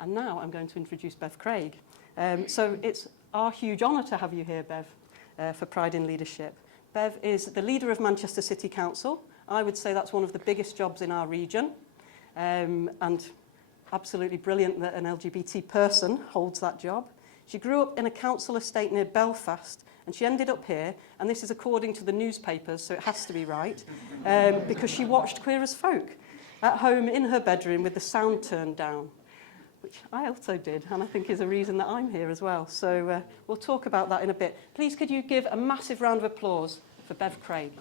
And now I'm going to introduce Bev Craig. So it's our huge honour to have you here, Bev, for Pride in Leadership. Bev is the leader of Manchester City Council. I would say that's one of the biggest jobs in our region, and absolutely brilliant that an LGBT person holds that job. She grew up in a council estate near Belfast, and she ended up here, and this is according to the newspapers, so it has to be right, because she watched Queer as Folk at home in her bedroom with the sound turned down, which I also did, and I think is a reason that I'm here as well. So we'll talk about that in a bit. Please, could you give a massive round of applause for Bev Craig.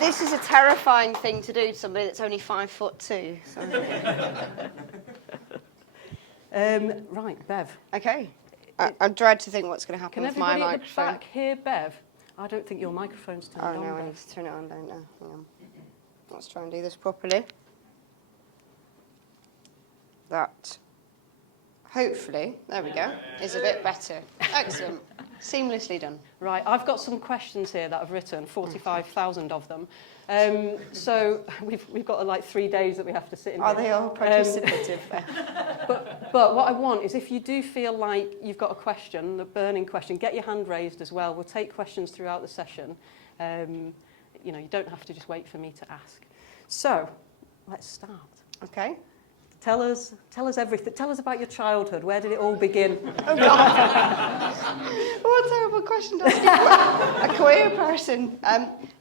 This is a terrifying thing to do to somebody that's only 5'2". So. Right, Bev. Okay. I dread to think what's going to happen with my microphone. Can everybody at the back hear Bev? I don't think your microphone's turned on. Oh, no, I need to turn it on, don't I? Hang on. Let's try and do this properly. That, hopefully, there we go, is a bit better. Excellent. Seamlessly done. Right, I've got some questions here that I've written, 45,000 of them. So we've got like 3 days that we have to sit in. Are they all participative? But what I want is, if you do feel like you've got a question, a burning question, get your hand raised as well. We'll take questions throughout the session. You know, you don't have to just wait for me to ask. So let's start. Okay. Tell us everything. Tell us about your childhood. Where did it all begin? Oh, God. What a terrible question to ask a queer person.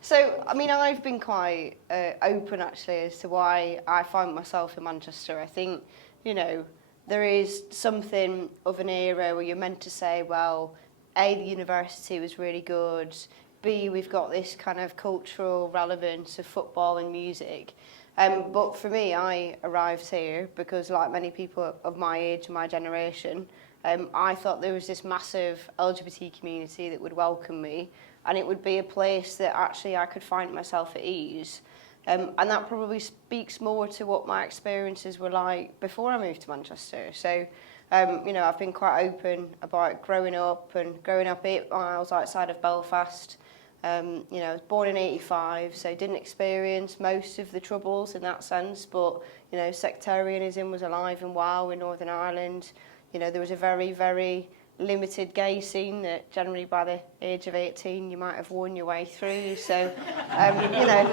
So, I mean, I've been quite open, actually, as to why I find myself in Manchester. I think, you know, there is something of an era where you're meant to say, well, A, the university was really good. B, we've got this kind of cultural relevance of football and music. But for me, I arrived here because, like many people of my age and my generation, I thought there was this massive LGBT community that would welcome me, and it would be a place that actually I could find myself at ease. And that probably speaks more to what my experiences were like before I moved to Manchester. So, you know, I've been quite open about growing up 8 miles outside of Belfast. You know, I was born in 85, so didn't experience most of the troubles in that sense, but, you know, sectarianism was alive and well in Northern Ireland. You know, there was a very, very limited gay scene that generally by the age of 18 you might have worn your way through. So, you know,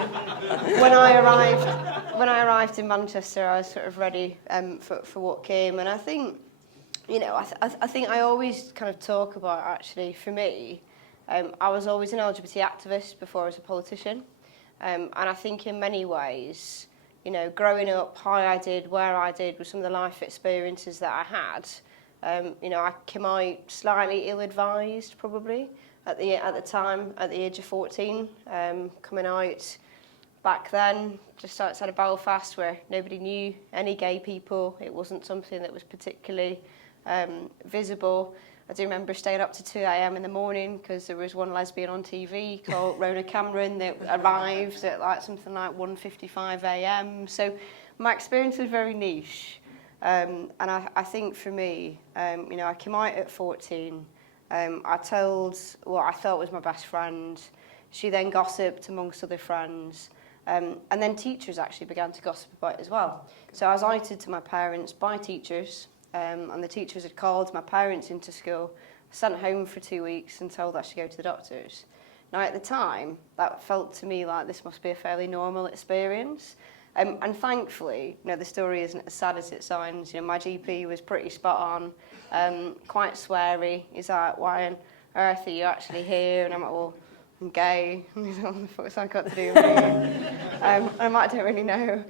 when I arrived in Manchester, I was sort of ready for what came. And I think, you know, I think I always kind of talk about, actually, for me, I was always an LGBT activist before I was a politician. And I think in many ways, you know, growing up, how I did, where I did, with some of the life experiences that I had, you know, I came out slightly ill-advised, probably, at the time, at the age of 14, coming out back then, just outside of Belfast, where nobody knew any gay people. It wasn't something that was particularly visible. I do remember staying up to 2 a.m. in the morning because there was one lesbian on TV called Rona Cameron that arrived at like something like 1:55 a.m. So my experience was very niche. And I think for me, you know, I came out at 14. I told what I thought was my best friend. She then gossiped amongst other friends. And then teachers actually began to gossip about it as well. So I was outed to my parents by teachers. And the teachers had called my parents into school, sent home for 2 weeks and told I should go to the doctors. Now, at the time, that felt to me like this must be a fairly normal experience. And thankfully, you know, the story isn't as sad as it sounds. You know, my GP was pretty spot on, quite sweary. He's like, why on earth are you actually here? And I'm like, well, I'm gay. What the fuck's that got to do with me? I don't really know.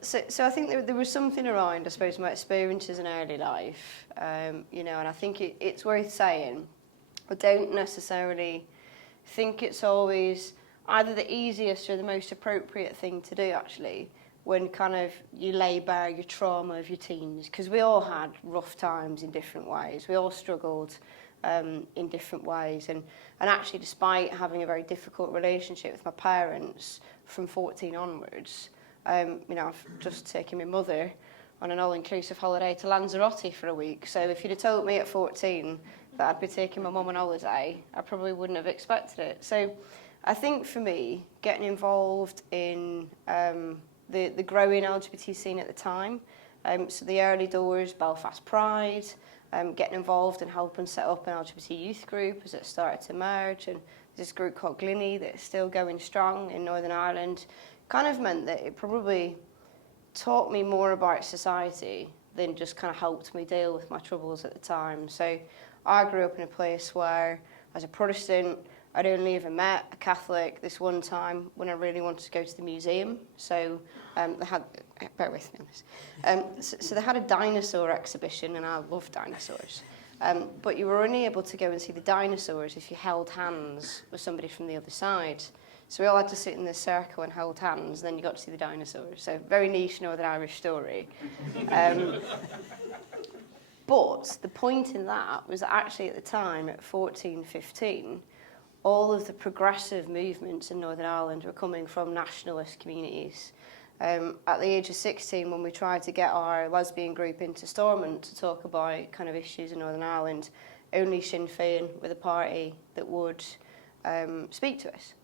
So I think there was something around, I suppose, my experiences in early life, you know, and I think it's worth saying. I don't necessarily think it's always either the easiest or the most appropriate thing to do, actually, when kind of you lay bare your trauma of your teens, because we all had rough times in different ways. We all struggled in different ways. And actually, despite having a very difficult relationship with my parents from 14 onwards, you know, I've just taken my mother on an all-inclusive holiday to Lanzarote for a week. So if you'd have told me at 14 that I'd be taking my mum on holiday, I probably wouldn't have expected it. So I think for me, getting involved in the growing LGBT scene at the time, so the early doors, Belfast Pride, getting involved in helping set up an LGBT youth group as it started to emerge, and this group called Glinny that is still going strong in Northern Ireland, kind of meant that it probably taught me more about society than just kind of helped me deal with my troubles at the time. So I grew up in a place where, as a Protestant, I'd only ever met a Catholic this one time when I really wanted to go to the museum. So they had, bear with me on this. So they had a dinosaur exhibition, and I love dinosaurs. But you were only able to go and see the dinosaurs if you held hands with somebody from the other side. So we all had to sit in this circle and hold hands, and then you got to see the dinosaurs. So very niche Northern Irish story. But the point in that was that actually at the time, at 14, 15, all of the progressive movements in Northern Ireland were coming from nationalist communities. At the age of 16, when we tried to get our lesbian group into Stormont to talk about kind of issues in Northern Ireland, only Sinn Féin were the party that would speak to us.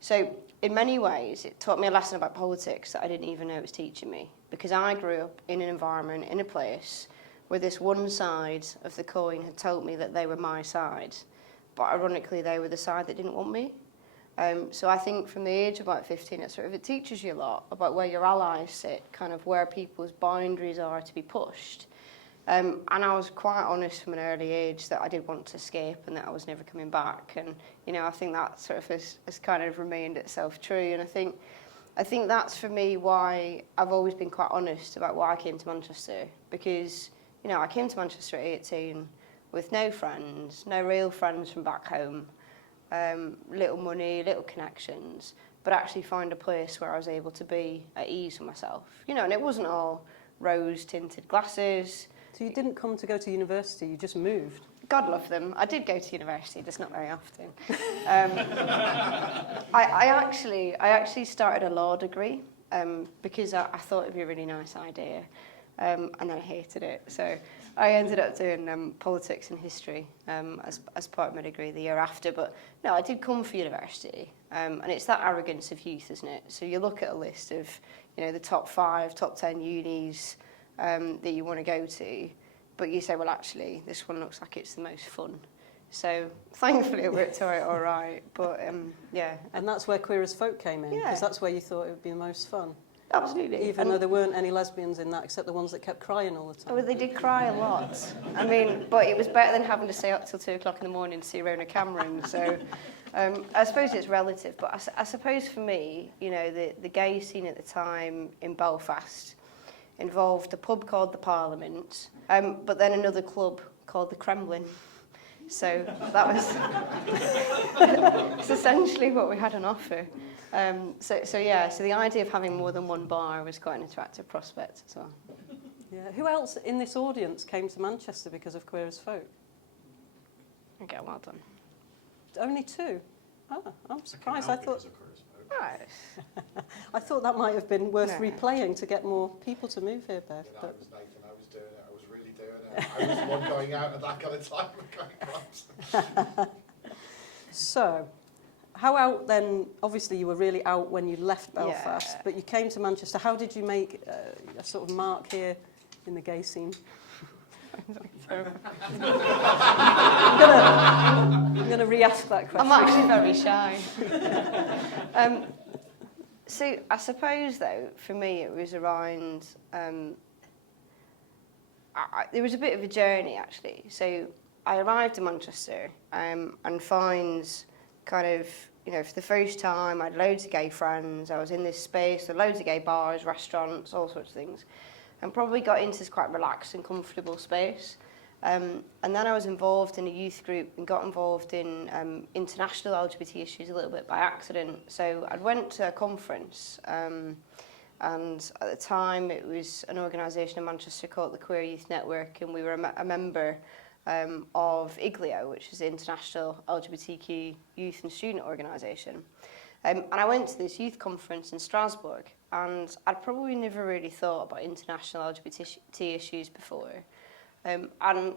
So in many ways, it taught me a lesson about politics that I didn't even know it was teaching me, because I grew up in an environment, in a place, where this one side of the coin had told me that they were my side, but ironically they were the side that didn't want me. So I think from the age of about 15, it teaches you a lot about where your allies sit, kind of where people's boundaries are to be pushed. And I was quite honest from an early age that I did want to escape and that I was never coming back. And, you know, I think that sort of has kind of remained itself true. And I think that's for me why I've always been quite honest about why I came to Manchester. Because, you know, I came to Manchester at 18 with no friends, no real friends from back home, little money, little connections, but actually find a place where I was able to be at ease with myself. You know, and it wasn't all rose-tinted glasses. So you didn't come to go to university, you just moved? God love them. I did go to university, just not very often. I actually started a law degree because I thought it'd be a really nice idea, and then I hated it. So I ended up doing politics and history as part of my degree the year after. But no, I did come for university, and it's that arrogance of youth, isn't it? So you look at a list of, you know, the top 5, top 10 unis that you want to go to, but you say, well, actually, this one looks like it's the most fun. So thankfully it worked out all right, but yeah. And that's where Queer as Folk came in, because that's where you thought it would be the most fun. Absolutely. Even though there weren't any lesbians in that, except the ones that kept crying all the time. Oh, they did cry a lot. I mean, but it was better than having to stay up till 2 o'clock in the morning to see Rona Cameron. So I suppose it's relative, but I suppose for me, you know, the gay scene at the time in Belfast involved a pub called the Parliament, but then another club called the Kremlin. So that was it's essentially what we had on offer. So the idea of having more than one bar was quite an attractive prospect as well. Yeah. Who else in this audience came to Manchester because of Queer as Folk? Okay, well done. Only 2? Oh, I'm surprised. I thought Right. I thought that might have been worth replaying to get more people to move here, Bev. You know, I was Nathan, I was doing it, I was really doing it. I was the one going out at that kind of time and going clubs. So, how out then? Obviously, you were really out when you left Belfast, but you came to Manchester. How did you make a sort of mark here in the gay scene? I'm going to re-ask that question. I'm actually very shy. So I suppose, though, for me, it was around... there was a bit of a journey, actually. So I arrived in Manchester and found kind of, you know, for the first time, I had loads of gay friends. I was in this space, there were loads of gay bars, restaurants, all sorts of things. And probably got into this quite relaxed and comfortable space. And then I was involved in a youth group and got involved in international LGBT issues a little bit by accident. So I went to a conference, and at the time it was an organisation in Manchester called the Queer Youth Network, and we were a member of IGLIO, which is the International LGBTQ Youth and Student Organisation. And I went to this youth conference in Strasbourg, and I'd probably never really thought about international LGBT issues before. And,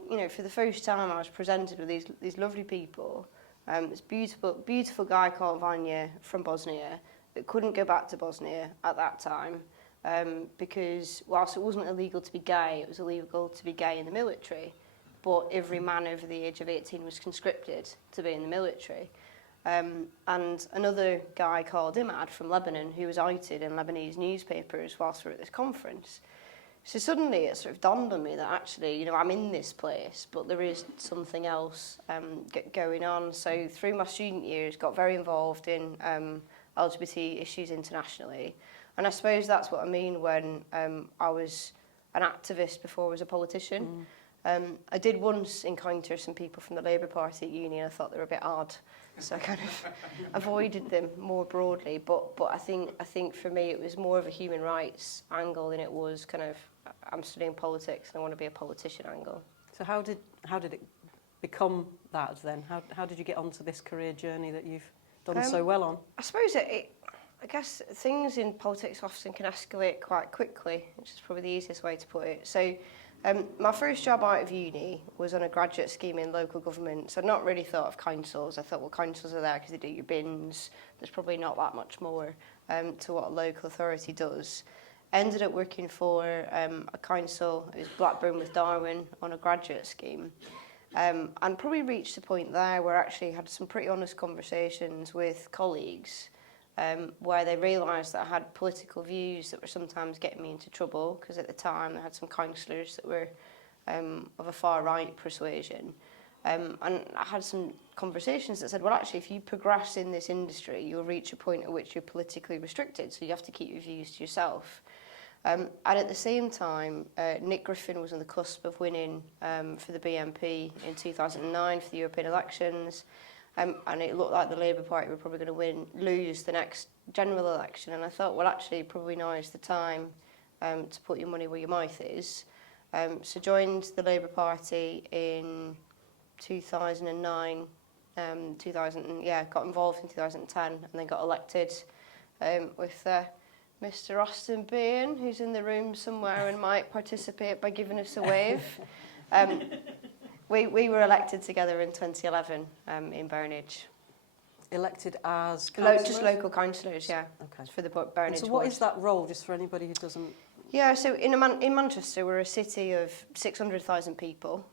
you know, for the first time I was presented with these lovely people This beautiful guy called Vanya from Bosnia that couldn't go back to Bosnia at that time because whilst it wasn't illegal to be gay, it was illegal to be gay in the military. But every man over the age of 18 was conscripted to be in the military. And another guy called Imad from Lebanon who was outed in Lebanese newspapers whilst we were at this conference. So suddenly it sort of dawned on me that actually, you know, I'm in this place, but there is something else going on. So through my student years, got very involved in LGBT issues internationally. And I suppose that's what I mean when I was an activist before I was a politician. I did once encounter some people from the Labour Party at uni and I thought they were a bit odd. So I kind of avoided them more broadly. But I think for me it was more of a human rights angle than it was kind of I'm studying politics and I want to be a politician angle. So how did it become that then? How did you get onto this career journey that you've done so well on? I suppose I guess things in politics often can escalate quite quickly, which is probably the easiest way to put it. So my first job out of uni was on a graduate scheme in local government. So I'd not really thought of councils. I thought, well, councils are there because they do your bins. There's probably not that much more to what a local authority does. Ended up working for a council, it was Blackburn with Darwin, on a graduate scheme. And probably reached a point there where I actually had some pretty honest conversations with colleagues where they realised that I had political views that were sometimes getting me into trouble, because at the time I had some councillors that were of a far-right persuasion. And I had some conversations that said, well, actually, if you progress in this industry, you'll reach a point at which you're politically restricted, so you have to keep your views to yourself. And at the same time, Nick Griffin was on the cusp of winning for the BNP in 2009 for the European elections. And it looked like the Labour Party were probably going to lose the next general election. And I thought, well, actually, probably now is the time to put your money where your mouth is. So joined the Labour Party in 2009, got involved in 2010, and then got elected with Mr. Austin Bain, who's in the room somewhere and might participate by giving us a wave. We were elected together in 2011 in Burnage. Elected as councillors? Just local councillors, yeah. Okay. For the Burnage. So what is that role, just for anybody who doesn't... Yeah, so in Manchester, we're a city of 600,000 people.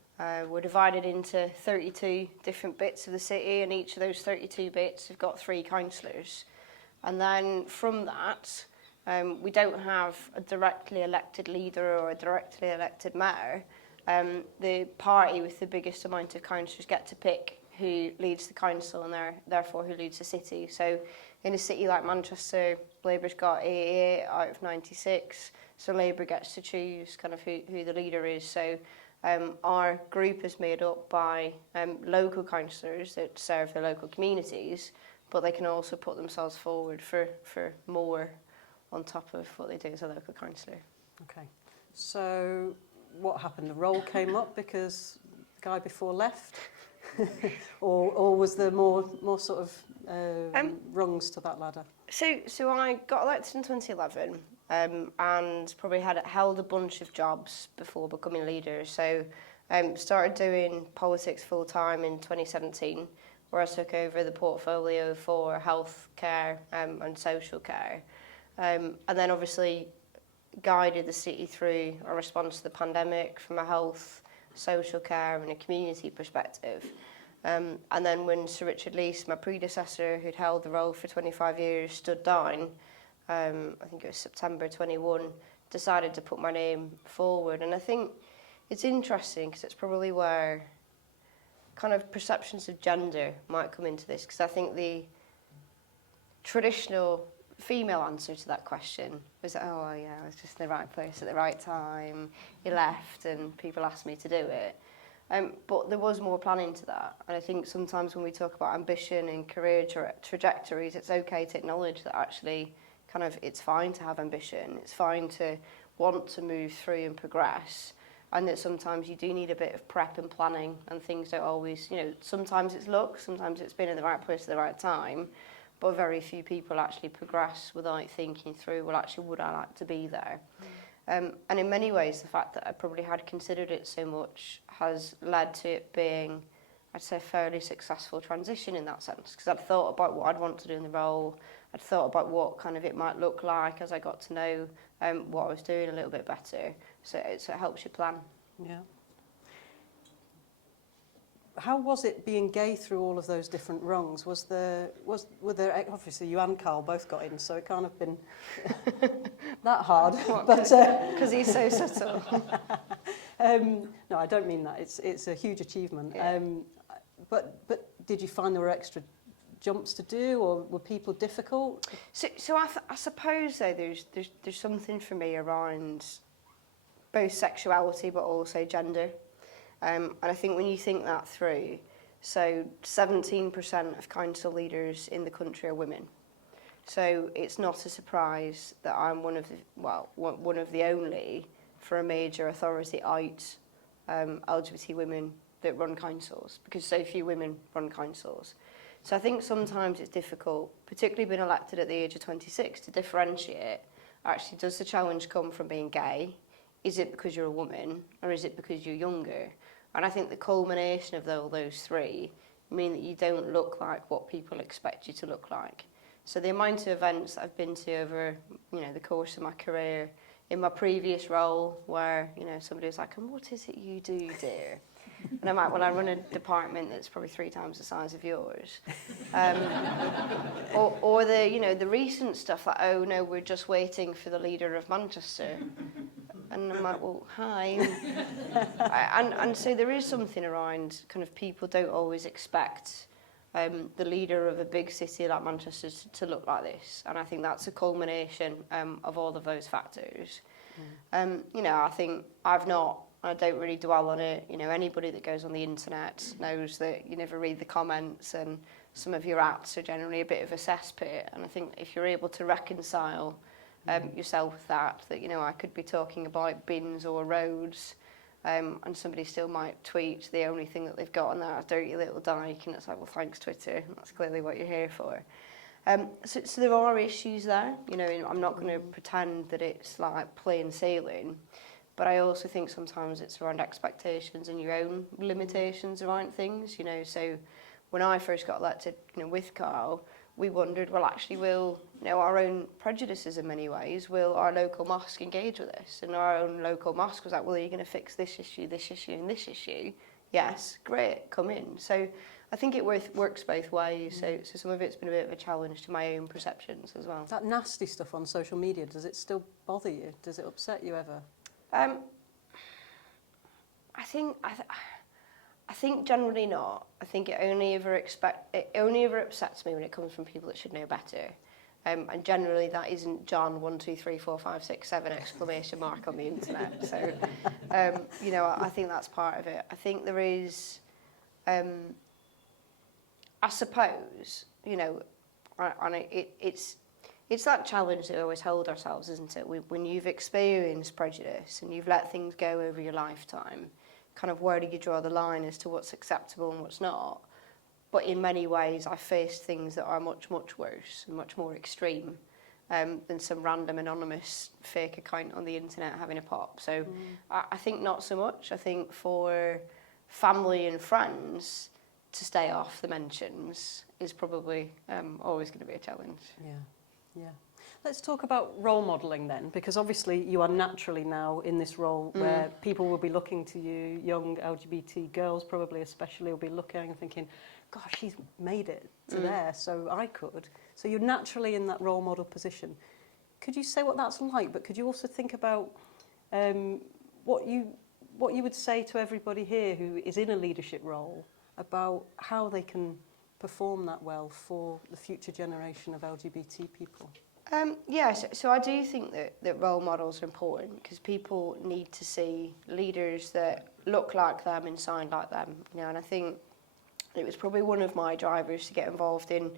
We're divided into 32 different bits of the city, and each of those 32 bits have got 3 councillors. And then from that, we don't have a directly elected leader or a directly elected mayor. The party with the biggest amount of councillors get to pick who leads the council and therefore who leads the city. So in a city like Manchester, Labour's got 88 out of 96, so Labour gets to choose kind of who the leader is. So our group is made up by local councillors that serve their local communities, but they can also put themselves forward for more on top of what they do as a local councillor. Okay. So what happened? The role came up because the guy before left? or was there more sort of rungs to that ladder? So I got elected in 2011 and probably held a bunch of jobs before becoming leader. So started doing politics full time in 2017, where I took over the portfolio for health care and social care. And then obviously guided the city through a response to the pandemic from a health, social care and a community perspective. And then when Sir Richard Leese, my predecessor, who'd held the role for 25 years, stood down, I think it was September 21, decided to put my name forward. And I think it's interesting because it's probably where kind of perceptions of gender might come into this, because I think the traditional female answer to that question was, oh, well, yeah, I was just in the right place at the right time, you left and people asked me to do it. But there was more planning to that. And I think sometimes when we talk about ambition and career trajectories, it's okay to acknowledge that actually kind of it's fine to have ambition, it's fine to want to move through and progress, and that sometimes you do need a bit of prep and planning, and things don't always, you know, sometimes it's luck, sometimes it's been in the right place at the right time, but very few people actually progress without thinking through, well, actually, would I like to be there? And in many ways, the fact that I probably had considered it so much has led to it being I'd say, fairly successful transition in that sense, because I'd thought about what I'd want to do in the role. I'd thought about what kind of it might look like as I got to know what I was doing a little bit better. So it helps you plan. Yeah. How was it being gay through all of those different rungs? Were there obviously you and Carl both got in, so it can't have been that hard. Because he's so subtle. No, I don't mean that. It's a huge achievement. Yeah. But did you find there were extra jumps to do, or were people difficult? So I suppose though there's something for me around both sexuality but also gender. And I think when you think that through, so 17% of council leaders in the country are women. So it's not a surprise that I'm one of the only, for a major authority out, LGBT women that run councils, because so few women run councils. So I think sometimes it's difficult, particularly being elected at the age of 26, to differentiate, actually, does the challenge come from being gay? Is it because you're a woman, or is it because you're younger? And I think the culmination of all those three mean that you don't look like what people expect you to look like. So the amount of events that I've been to over, the course of my career, in my previous role, where, somebody was like, and what is it you do, dear? And I'm like, well, I run a department that's probably 3 times the size of yours. Or the recent stuff like, oh no, we're just waiting for the leader of Manchester. And I'm like, well, hi. And so there is something around kind of people don't always expect the leader of a big city like Manchester to look like this. And I think that's a culmination of all of those factors. I think I don't really dwell on it. Anybody that goes on the internet knows that you never read the comments, and some of your acts are generally a bit of a cesspit. And I think if you're able to reconcile yourself with that, I could be talking about bins or roads, and somebody still might tweet the only thing that they've got on that dirty little dike, and it's like, well, thanks, Twitter. That's clearly what you're here for. So there are issues there. I'm not going to pretend that it's like plain sailing. But I also think sometimes it's around expectations and your own limitations around things, So when I first got elected, with Carl, we wondered, well, actually, will, our own prejudices in many ways, will our local mosque engage with this? And our own local mosque was like, well, are you going to fix this issue, and this issue? Yes, great, come in. So I think it works both ways. So some of it's been a bit of a challenge to my own perceptions as well. That nasty stuff on social media, does it still bother you? Does it upset you ever? I think generally not. I think it only ever upsets me when it comes from people that should know better. And generally that isn't John 1 2 3 4 5 6 7 exclamation mark on the internet. So I think that's part of it. I think there is I suppose, it's that challenge that we always hold ourselves, isn't it? When you've experienced prejudice and you've let things go over your lifetime, kind of where do you draw the line as to what's acceptable and what's not? But in many ways, I faced things that are much, much worse and much more extreme than some random anonymous fake account on the internet having a pop. So I think not so much. I think for family and friends to stay off the mentions is probably always going to be a challenge. Yeah. Let's talk about role modelling then, because obviously you are naturally now in this role where people will be looking to you, young LGBT girls probably especially will be looking and thinking, gosh, she's made it to there, so I could. So you're naturally in that role model position. Could you say what that's like, but could you also think about what you would say to everybody here who is in a leadership role about how they can perform that well for the future generation of LGBT people? So I do think that role models are important, because people need to see leaders that look like them and sound like them. And I think it was probably one of my drivers to get involved in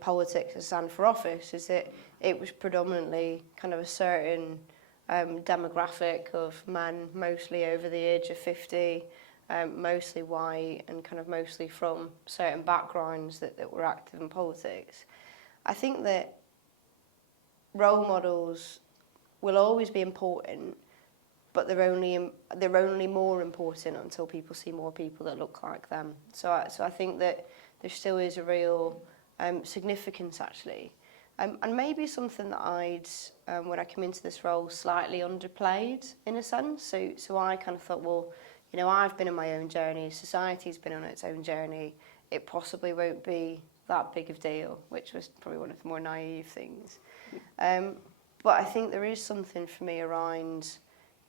politics and stand for office, is that it was predominantly kind of a certain demographic of men, mostly over the age of 50, mostly white, and kind of mostly from certain backgrounds that were active in politics. I think that role models will always be important, but they're only more important until people see more people that look like them. So I think that there still is a real significance, actually. And maybe something that I'd, when I came into this role, slightly underplayed in a sense. So I kind of thought, well, you know, I've been on my own journey, society's been on its own journey, it possibly won't be that big of a deal, which was probably one of the more naive things. But I think there is something for me around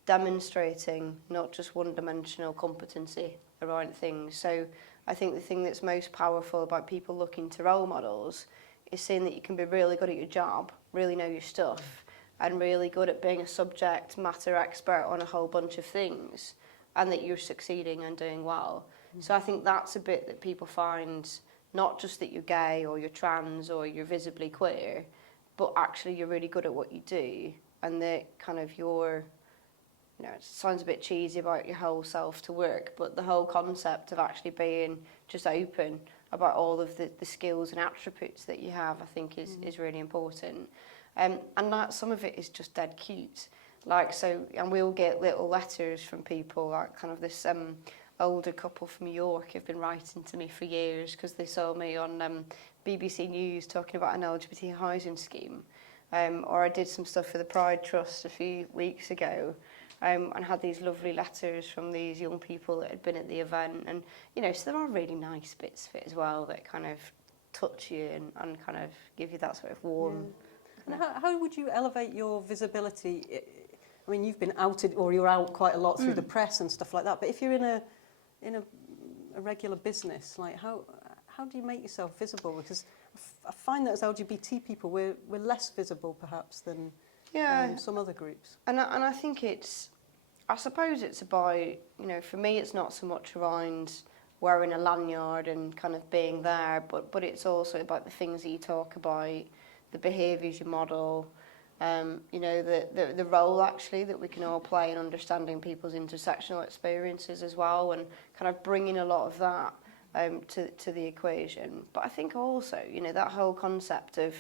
demonstrating not just one-dimensional competency around things. So I think the thing that's most powerful about people looking to role models is seeing that you can be really good at your job, really know your stuff, and really good at being a subject matter expert on a whole bunch of things, and that you're succeeding and doing well. So I think that's a bit that people find, not just that you're gay or you're trans or you're visibly queer, but actually you're really good at what you do, and that kind of your, you know, it sounds a bit cheesy about your whole self to work, but the whole concept of actually being just open about all of the skills and attributes that you have, I think is really important. And that some of it is just dead cute. Like, so, and we'll get little letters from people, like kind of this older couple from York have been writing to me for years because they saw me on BBC News talking about an LGBT housing scheme. Or I did some stuff for the Pride Trust a few weeks ago, and had these lovely letters from these young people that had been at the event. And, you know, so there are really nice bits of it as well that kind of touch you and kind of give you that sort of warm... Yeah. And how would you elevate your visibility? I mean, you've been outed, or you're out quite a lot through the press and stuff like that, but if you're in a regular business, like how do you make yourself visible? Because I find that as LGBT people, we're less visible perhaps than some other groups. And I think I suppose it's about, you know, for me it's not so much around wearing a lanyard and kind of being there, but it's also about the things that you talk about, the behaviours you model, you know, the role actually that we can all play in understanding people's intersectional experiences as well, and kind of bringing a lot of that to the equation. But I think also, you know, that whole concept of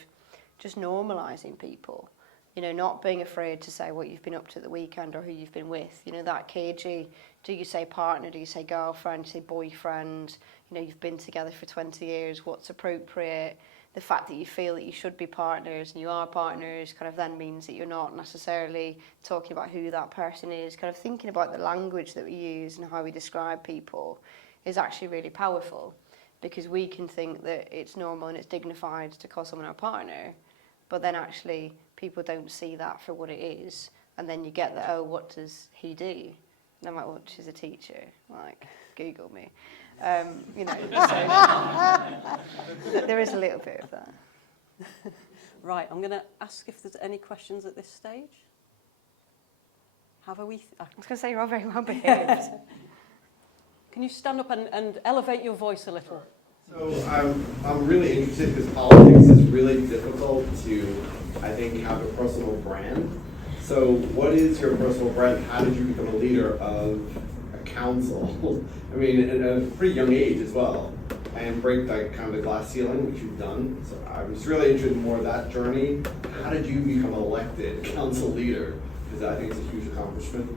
just normalising people, you know, not being afraid to say what you've been up to at the weekend or who you've been with, you know, that cagey, do you say partner, do you say girlfriend, do you say boyfriend, you know, you've been together for 20 years, what's appropriate? The fact that you feel that you should be partners and you are partners kind of then means that you're not necessarily talking about who that person is. Kind of thinking about the language that we use and how we describe people is actually really powerful, because we can think that it's normal and it's dignified to call someone our partner, but then actually people don't see that for what it is. And then you get that, oh, what does he do? And I'm like, well, she's a teacher. Like, Google me. You know, so there is a little bit of that. Right, I'm going to ask if there's any questions at this stage. Have we? I was going to say you're all very well behaved. Can you stand up and elevate your voice a little? So I'm really interested because politics is really difficult to, I think, have a personal brand. So what is your personal brand? How did you become a leader of a council? I mean, at a pretty young age as well, and break that kind of the glass ceiling, which you've done. So I was really interested in more of that journey. How did you become elected council leader? Because I think it's a huge accomplishment.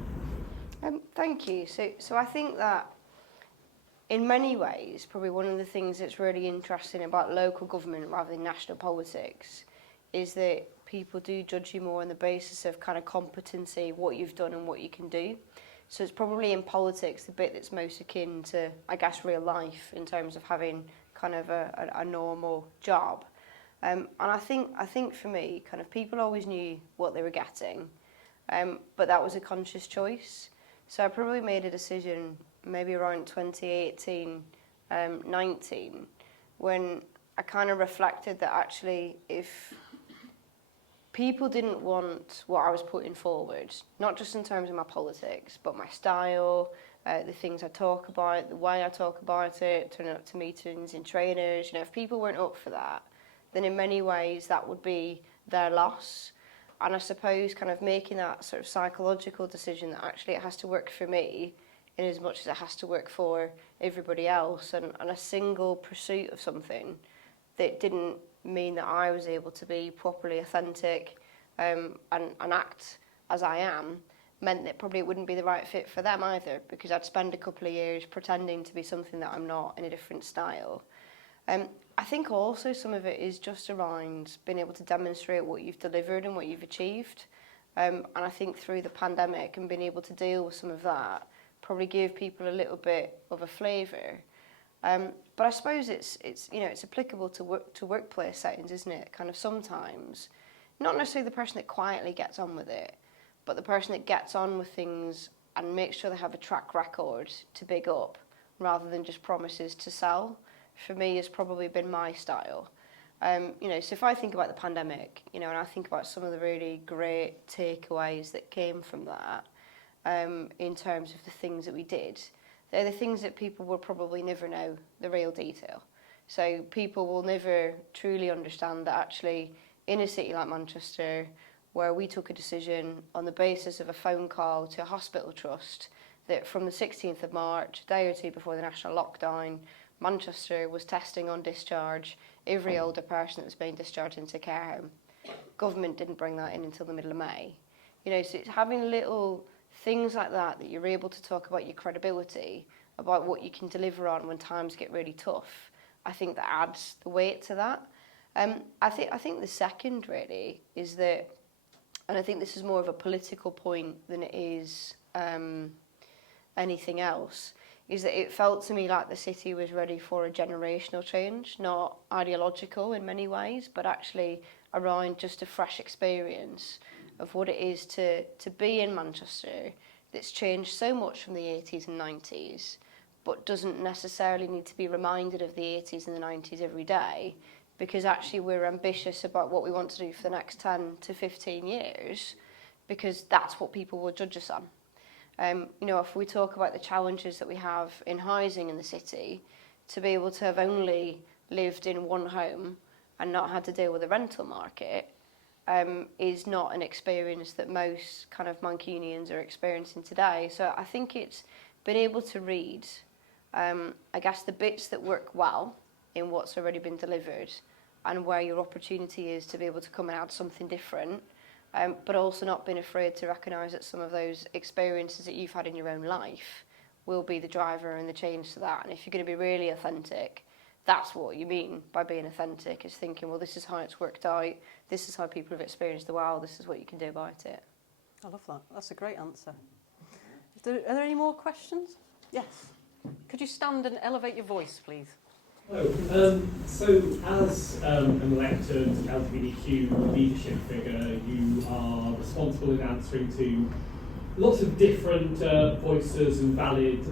Thank you. So I think that in many ways, probably one of the things that's really interesting about local government rather than national politics is that people do judge you more on the basis of kind of competency, what you've done and what you can do. So it's probably in politics the bit that's most akin to, I guess, real life in terms of having kind of a normal job. And I think for me, kind of people always knew what they were getting, but that was a conscious choice. So I probably made a decision maybe around 2018, 19, when I kind of reflected that actually if people didn't want what I was putting forward, not just in terms of my politics, but my style, the things I talk about, the way I talk about it, turning up to meetings and trainers, you know, if people weren't up for that, then in many ways that would be their loss. And I suppose kind of making that sort of psychological decision that actually it has to work for me in as much as it has to work for everybody else, and a single pursuit of something that didn't mean that I was able to be properly authentic and act as I am, meant that probably it wouldn't be the right fit for them either, because I'd spend a couple of years pretending to be something that I'm not in a different style. I think also some of it is just around being able to demonstrate what you've delivered and what you've achieved. And I think through the pandemic and being able to deal with some of that probably give people a little bit of a flavour. But I suppose it's applicable to workplace settings, isn't it? Kind of sometimes, not necessarily the person that quietly gets on with it, but the person that gets on with things and makes sure they have a track record to big up rather than just promises to sell, for me has probably been my style. So if I think about the pandemic, and I think about some of the really great takeaways that came from that, in terms of the things that we did, they're the things that people will probably never know the real detail. So people will never truly understand that actually in a city like Manchester, where we took a decision on the basis of a phone call to a hospital trust that from the 16th of March, a day or two before the national lockdown, Manchester was testing on discharge every older person that was being discharged into a care home. Government didn't bring that in until the middle of May. So it's having little things like that you're able to talk about your credibility, about what you can deliver on when times get really tough. I think that adds the weight to that. I think the second really is that, and I think this is more of a political point than it is anything else, is that it felt to me like the city was ready for a generational change, not ideological in many ways, but actually around just a fresh experience of what it is to be in Manchester that's changed so much from the 80s and 90s, but doesn't necessarily need to be reminded of the 80s and the 90s every day, because actually we're ambitious about what we want to do for the next 10 to 15 years, because that's what people will judge us on. If we talk about the challenges that we have in housing in the city, to be able to have only lived in one home and not had to deal with the rental market is not an experience that most kind of Mancunians are experiencing today. So I think it's been able to read, I guess, the bits that work well in what's already been delivered and where your opportunity is to be able to come and add something different, but also not being afraid to recognise that some of those experiences that you've had in your own life will be the driver and the change to that. And if you're going to be really authentic, that's what you mean by being authentic, is thinking, well, this is how it's worked out, this is how people have experienced the world, this is what you can do about it. I love that. That's a great answer. Are there any more questions? Yes. Could you stand and elevate your voice, please? Hello. So as an elected LGBTQ leadership figure, you are responsible in answering to lots of different voices and valid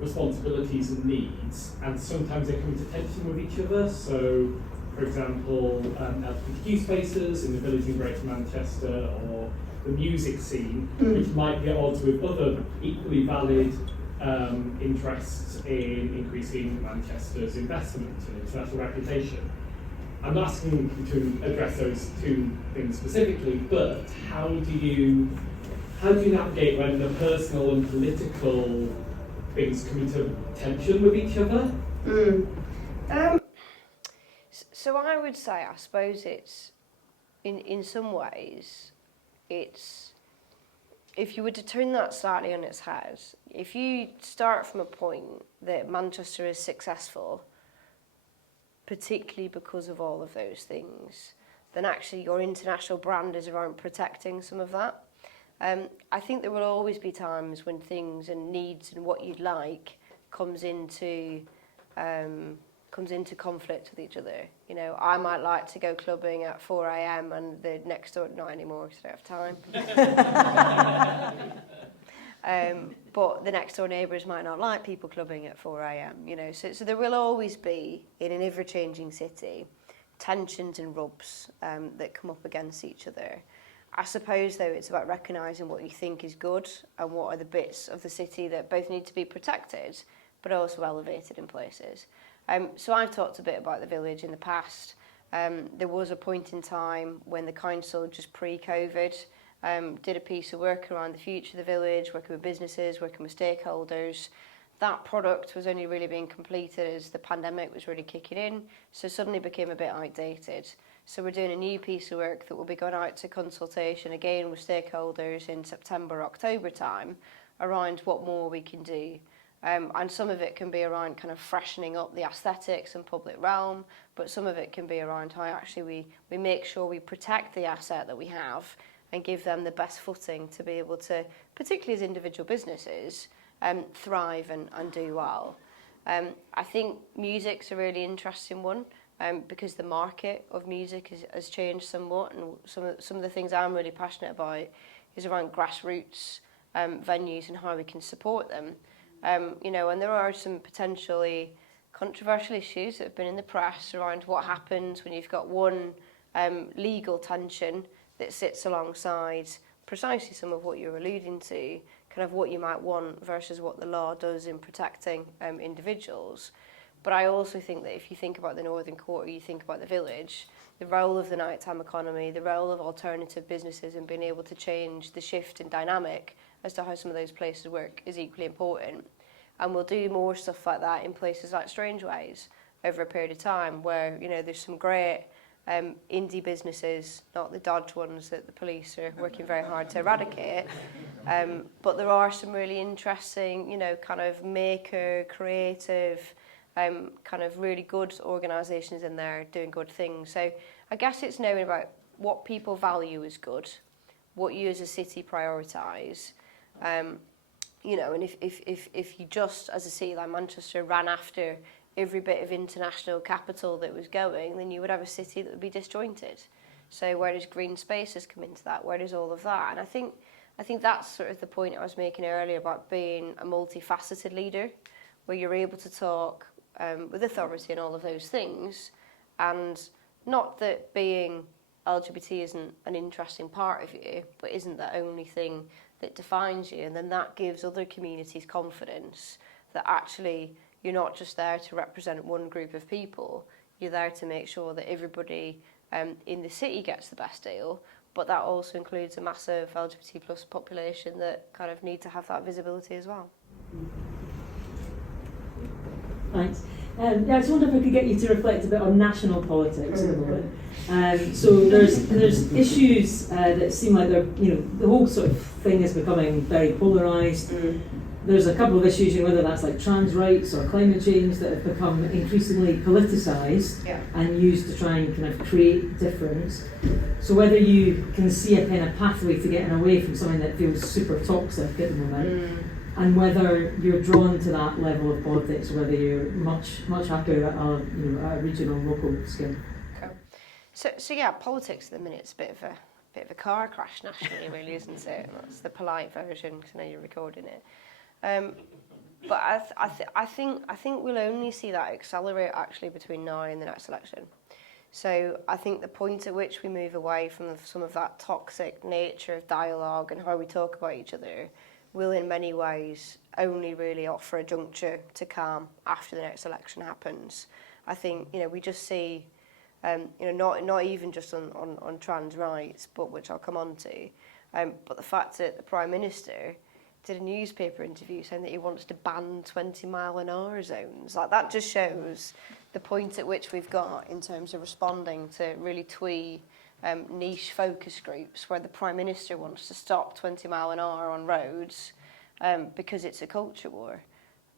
responsibilities and needs, and sometimes they come into tension with each other. So, for example, LGBTQ spaces in the village in Greater Manchester, or the music scene, which might be at odds with other equally valid interests in increasing Manchester's investment and international reputation. I'm not asking you to address those two things specifically, but how do you navigate when the personal and political things come into tension with each other? So I would say, I suppose it's, in some ways, it's, if you were to turn that slightly on its head, if you start from a point that Manchester is successful, particularly because of all of those things, then actually your international brand is around protecting some of that. I think there will always be times when things and needs and what you'd like comes into conflict with each other. I might like to go clubbing at 4 a.m. and the next door, not anymore because I don't have time. But the next door neighbours might not like people clubbing at 4 a.m. So there will always be, in an ever-changing city, tensions and rubs that come up against each other. I suppose, though, it's about recognising what you think is good and what are the bits of the city that both need to be protected but also elevated in places. So I've talked a bit about the village in the past. There was a point in time when the council, just pre-COVID, did a piece of work around the future of the village, working with businesses, working with stakeholders. That product was only really being completed as the pandemic was really kicking in, so suddenly became a bit outdated. So we're doing a new piece of work that will be going out to consultation again with stakeholders in September, October time around what more we can do. And some of it can be around kind of freshening up the aesthetics and public realm, but some of it can be around how actually we make sure we protect the asset that we have and give them the best footing to be able to, particularly as individual businesses, thrive and do well. I think music's a really interesting one because the market of music has changed somewhat, and some of the things I'm really passionate about is around grassroots venues and how we can support them. You know, and there are some potentially controversial issues that have been in the press around what happens when you've got one legal tension that sits alongside precisely some of what you're alluding to, kind of what you might want versus what the law does in protecting individuals. But I also think that if you think about the Northern Quarter, you think about the village, the role of the nighttime economy, the role of alternative businesses and being able to change the shift in dynamic as to how some of those places work is equally important. And we'll do more stuff like that in places like Strangeways over a period of time where, you know, there's some great indie businesses, not the dodge ones that the police are working very hard to eradicate, but there are some really interesting, you know, kind of maker, creative, kind of really good organisations in there doing good things. So I guess it's knowing about what people value as good, what you as a city prioritise, you know, and if you just, as a city like Manchester, ran after every bit of international capital that was going, then you would have a city that would be disjointed. So where does green spaces come into that? Where does all of that? And I think that's sort of the point I was making earlier about being a multifaceted leader, where you're able to talk with authority and all of those things, and not that being LGBT isn't an interesting part of you, but isn't the only thing that defines you, and then that gives other communities confidence that actually you're not just there to represent one group of people, you're there to make sure that everybody in the city gets the best deal, but that also includes a massive LGBT plus population that kind of need to have that visibility as well. Thanks. I just wonder if I could get you to reflect a bit on national politics at the moment. So there's issues that seem like they're, you know, the whole sort of thing is becoming very polarised. There's a couple of issues, you know, whether that's like trans rights or climate change, that have become increasingly politicised and used to try and kind of create difference. So whether you can see a kind of pathway to getting away from something that feels super toxic at the moment, and whether you're drawn to that level of politics, or whether you're much happier at a, you know, at a regional, local scale. Okay. So yeah, politics at the minute is a bit of a car crash nationally, really, isn't it? That's the polite version, because I know you're recording it. But I think we'll only see that accelerate actually between now and the next election. So I think the point at which we move away from some of that toxic nature of dialogue and how we talk about each other will in many ways only really offer a juncture to calm after the next election happens. I think, you know, we just see, you know, not even just on trans rights, but which I'll come on to, but the fact that the Prime Minister did a newspaper interview saying that he wants to ban 20-mile-an-hour zones. Like, that just shows the point at which we've got in terms of responding to really twee niche focus groups where the Prime Minister wants to stop 20-mile-an-hour on roads because it's a culture war.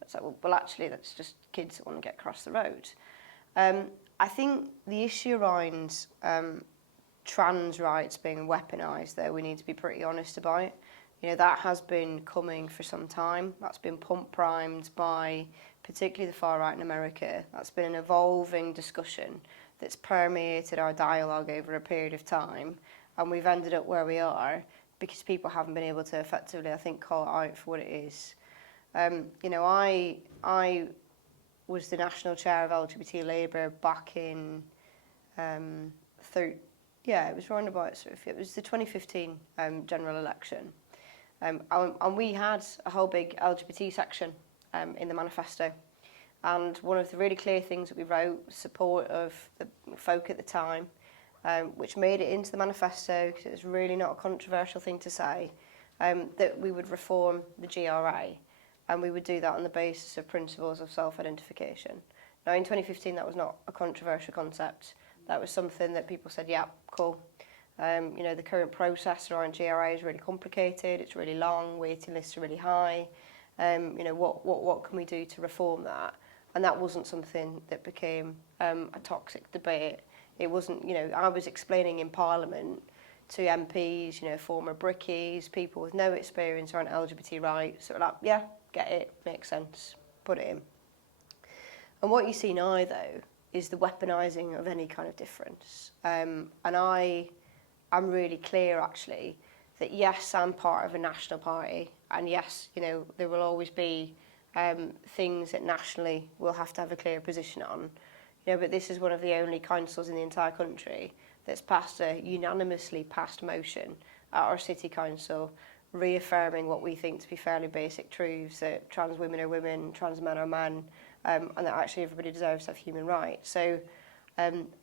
It's like, well, actually, that's just kids that want to get across the road. I think the issue around trans rights being weaponised, though, we need to be pretty honest about. You know, that has been coming for some time. That's been pump-primed by particularly the far right in America. That's been an evolving discussion that's permeated our dialogue over a period of time. And we've ended up where we are because people haven't been able to effectively, I think, call it out for what it is. You know, I was the national chair of LGBT Labour back in, it was around about, it was the 2015 general election. And we had a whole big LGBT section in the manifesto. And one of the really clear things that we wrote was support of the folk at the time, which made it into the manifesto, because it was really not a controversial thing to say, that we would reform the GRA. And we would do that on the basis of principles of self-identification. Now, in 2015, that was not a controversial concept. That was something that people said, yeah, cool. You know, the current process around GRA is really complicated, it's really long, waiting lists are really high. You know, what can we do to reform that? And that wasn't something that became a toxic debate. It wasn't, you know, I was explaining in Parliament to MPs, you know, former brickies, people with no experience around LGBT rights, that were like, yeah, get it, makes sense, put it in. And what you see now, though, is the weaponising of any kind of difference. And I'm really clear, actually, that yes, I'm part of a national party, and yes, you know, there will always be things that nationally we'll have to have a clear position on. You know, but this is one of the only councils in the entire country that's passed a unanimously passed motion at our city council, reaffirming what we think to be fairly basic truths, that trans women are women, trans men are men, and that actually everybody deserves to have human rights. So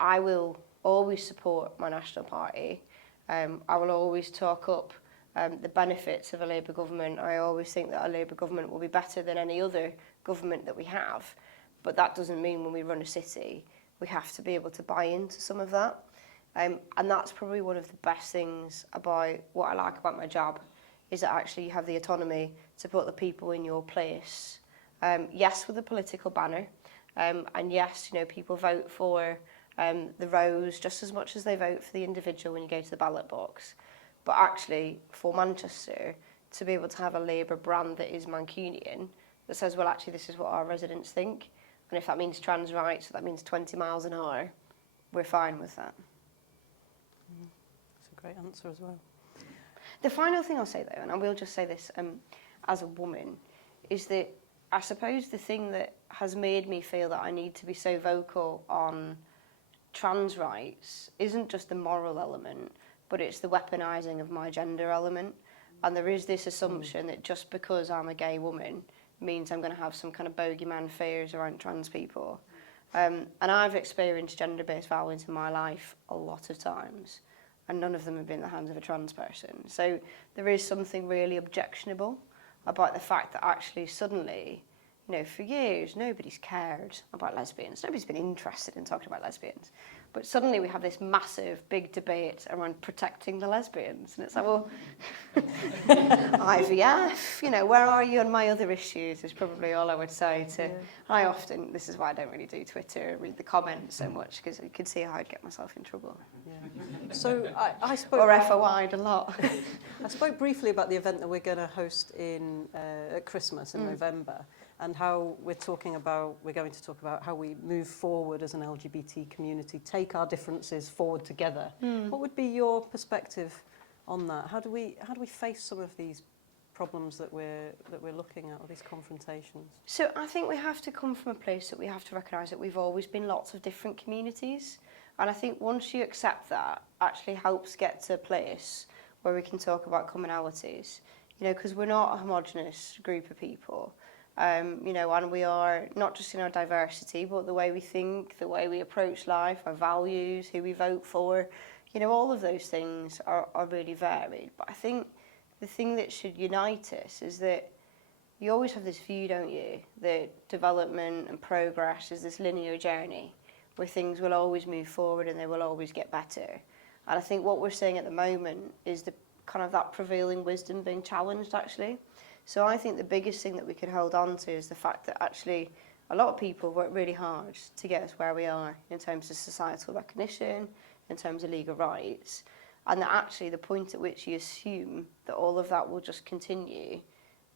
I will always support my national party. I will always talk up the benefits of a Labour government. I always think that a Labour government will be better than any other government that we have. But that doesn't mean when we run a city, we have to be able to buy into some of that. And that's probably one of the best things about what I like about my job, is that actually you have the autonomy to put the people in your place. Yes, with a political banner. And yes, you know, people vote for the rows just as much as they vote for the individual when you go to the ballot box. But actually, for Manchester, to be able to have a Labour brand that is Mancunian, that says, well, actually, this is what our residents think, and if that means trans rights, that means 20 miles an hour, we're fine with that. That's a great answer as well. The final thing I'll say, though, and I will just say this as a woman, is that I suppose the thing that has made me feel that I need to be so vocal on trans rights isn't just the moral element, but it's the weaponising of my gender element. And there is this assumption that just because I'm a gay woman means I'm going to have some kind of bogeyman fears around trans people. And I've experienced gender-based violence in my life a lot of times, and none of them have been in the hands of a trans person. So there is something really objectionable about the fact that actually suddenly, you know, for years, nobody's cared about lesbians. Nobody's been interested in talking about lesbians. But suddenly we have this massive, big debate around protecting the lesbians. And it's like, well, IVF, you know, where are you on my other issues is probably all I would say to... Yeah. This is why I don't really do Twitter, read the comments so much, because you could see how I'd get myself in trouble. Yeah. So I spoke... Or FOI'd a lot. I spoke briefly about the event that we're going to host at Christmas in November, and how we're going to talk about how we move forward as an LGBT community, take our differences forward together. What would be your perspective on that? How do we face some of these problems that we're looking at, or these confrontations? So I think we have to come from a place that we have to recognise that we've always been lots of different communities, and I think once you accept that, actually helps get to a place where we can talk about commonalities. You know, because we're not a homogenous group of people. You know, and we are not just in our diversity, but the way we think, the way we approach life, our values, who we vote for, you know, all of those things are really varied. But I think the thing that should unite us is that you always have this view, don't you, that development and progress is this linear journey where things will always move forward and they will always get better. And I think what we're seeing at the moment is the kind of that prevailing wisdom being challenged, actually. So I think the biggest thing that we could hold on to is the fact that actually a lot of people work really hard to get us where we are in terms of societal recognition, in terms of legal rights, and that actually the point at which you assume that all of that will just continue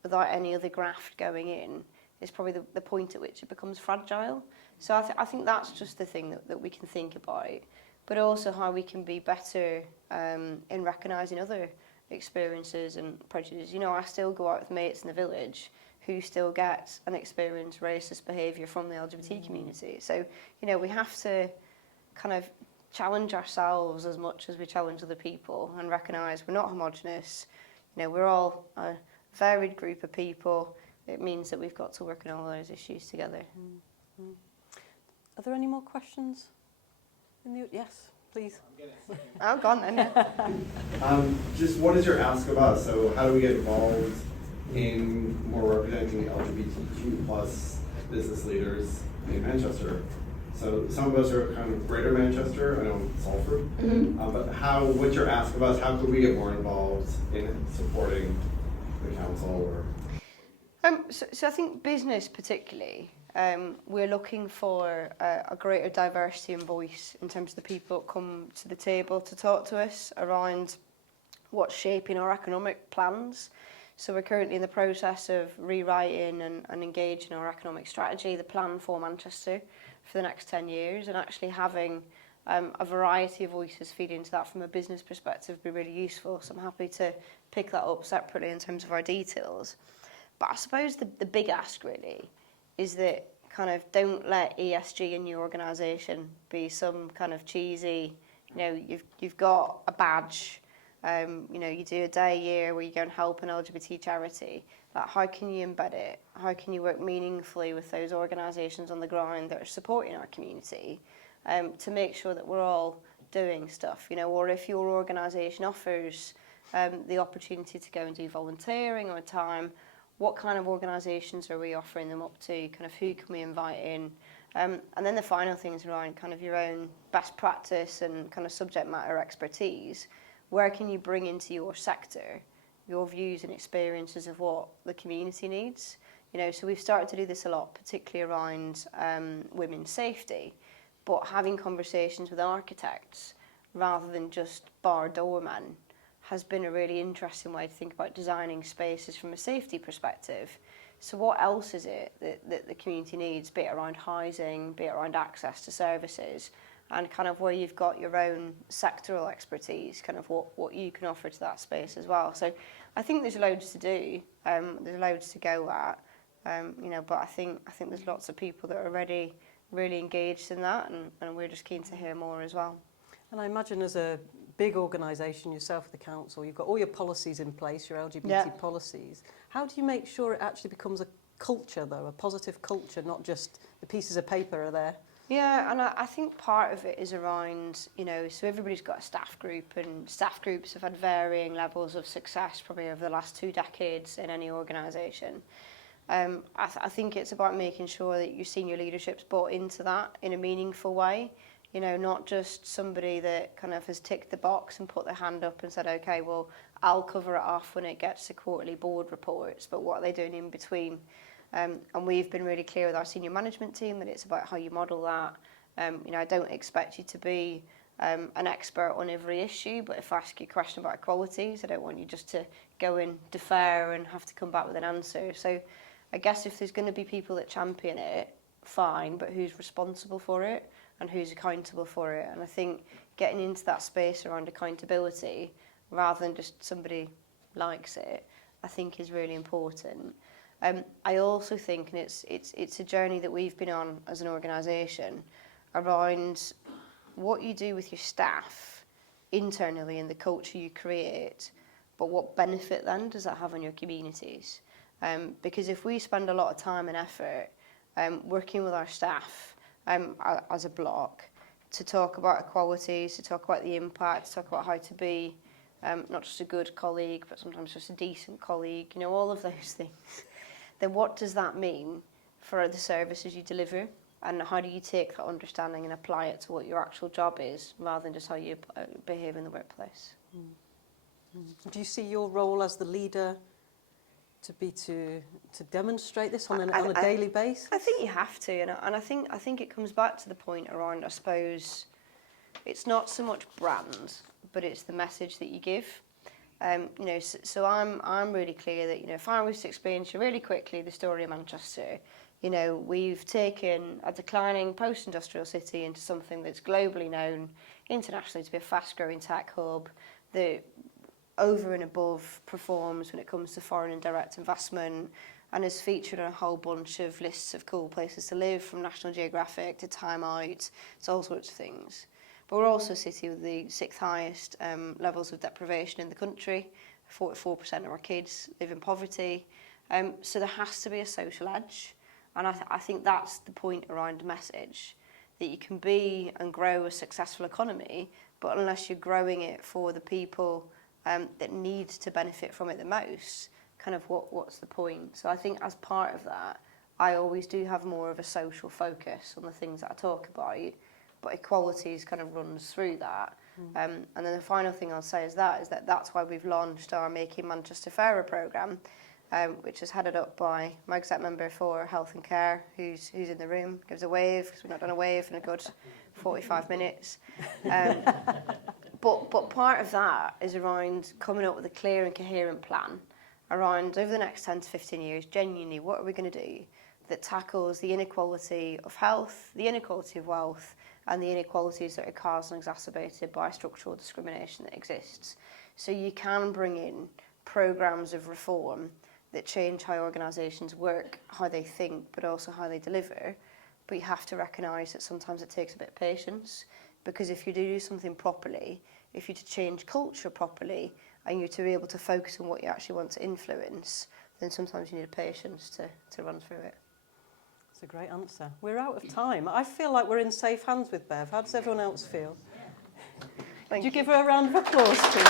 without any other graft going in is probably the point at which it becomes fragile. So I think that's just the thing that we can think about, but also how we can be better in recognising other experiences and prejudice. You know, I still go out with mates in the village who still get and experience racist behaviour from the LGBT community. So, you know, we have to kind of challenge ourselves as much as we challenge other people and recognise we're not homogenous. You know, we're all a varied group of people. It means that we've got to work on all those issues together. Are there any more questions? Yes, please. Oh, go on then. Yeah. Just what is your ask of us? So how do we get involved in more representing LGBTQ plus business leaders in Manchester? So some of us are kind of Greater Manchester, I know Salford, but what's your ask of us? How could we get more involved in supporting the council? So I think business particularly, we're looking for a greater diversity and voice in terms of the people that come to the table to talk to us around what's shaping our economic plans. So we're currently in the process of rewriting and engaging our economic strategy, the plan for Manchester for the next 10 years, and actually having a variety of voices feed into that from a business perspective would be really useful. So I'm happy to pick that up separately in terms of our details. But I suppose the big ask really is that kind of don't let ESG in your organisation be some kind of cheesy, you've got a badge, you do a day a year where you go and help an LGBT charity. Like, how can you embed it? How can you work meaningfully with those organisations on the ground that are supporting our community to make sure that we're all doing stuff, or if your organisation offers the opportunity to go and do volunteering or time, what kind of organisations are we offering them up to? Kind of who can we invite in? And then the final thing is around kind of your own best practice and kind of subject matter expertise. Where can you bring into your sector your views and experiences of what the community needs? So we've started to do this a lot, particularly around women's safety, but having conversations with architects rather than just bar doormen has been a really interesting way to think about designing spaces from a safety perspective. So what else is it that the community needs, be it around housing, be it around access to services, and kind of where you've got your own sectoral expertise, kind of what you can offer to that space as well. So I think there's loads to do, there's loads to go at, but I think there's lots of people that are already really engaged in that, and we're just keen to hear more as well. And I imagine as a big organisation yourself at the council, you've got all your policies in place, your LGBT policies. How do you make sure it actually becomes a culture, though, a positive culture, not just the pieces of paper are there? Yeah, and I think part of it is around, so everybody's got a staff group, and staff groups have had varying levels of success probably over the last 2 decades in any organisation. I think it's about making sure that your senior leadership's bought into that in a meaningful way, not just somebody that kind of has ticked the box and put their hand up and said, okay, well, I'll cover it off when it gets to quarterly board reports, but what are they doing in between? And we've been really clear with our senior management team that it's about how you model that. I don't expect you to be an expert on every issue, but if I ask you a question about equalities, I don't want you just to go and defer and have to come back with an answer. So I guess if there's going to be people that champion it, fine, but who's responsible for it and who's accountable for it? And I think getting into that space around accountability rather than just somebody likes it, I think is really important. I also think, and it's a journey that we've been on as an organisation, around what you do with your staff internally and the culture you create, but what benefit then does that have on your communities? Because if we spend a lot of time and effort working with our staff as a block to talk about equalities, to talk about the impact, to talk about how to be not just a good colleague, but sometimes just a decent colleague, all of those things, then what does that mean for the services you deliver? And how do you take that understanding and apply it to what your actual job is, rather than just how you behave in the workplace? Do you see your role as the leader to demonstrate this on a daily basis? I think you have to, and I think it comes back to the point around, I suppose, it's not so much brand, but it's the message that you give. So I'm really clear that, if I was to explain to you really quickly the story of Manchester, we've taken a declining post-industrial city into something that's globally known internationally to be a fast-growing tech hub that over and above performs when it comes to foreign and direct investment, and is featured on a whole bunch of lists of cool places to live, from National Geographic to Time Out, to all sorts of things. But we're also a city with the 6th highest levels of deprivation in the country. 44% of our kids live in poverty. So there has to be a social edge. And I think that's the point around message, that you can be and grow a successful economy, but unless you're growing it for the people that need to benefit from it the most, kind of what's the point? So I think as part of that, I always do have more of a social focus on the things that I talk about, but equalities kind of runs through that. And then the final thing I'll say is that's why we've launched our Making Manchester Fairer programme, which is headed up by my exec member for Health and Care, who's in the room. Gives a wave, because we've not done a wave in a good 45 minutes. But part of that is around coming up with a clear and coherent plan around, over the next 10 to 15 years, genuinely, what are we going to do that tackles the inequality of health, the inequality of wealth, and the inequalities that are caused and exacerbated by structural discrimination that exists. So you can bring in programmes of reform that change how organisations work, how they think, but also how they deliver. But you have to recognise that sometimes it takes a bit of patience, because if you do something properly, if you're to change culture properly, and you're to be able to focus on what you actually want to influence, then sometimes you need a patience to run through it. That's a great answer. We're out of time. I feel like we're in safe hands with Bev. How does everyone else feel? Would you give her a round of applause, please?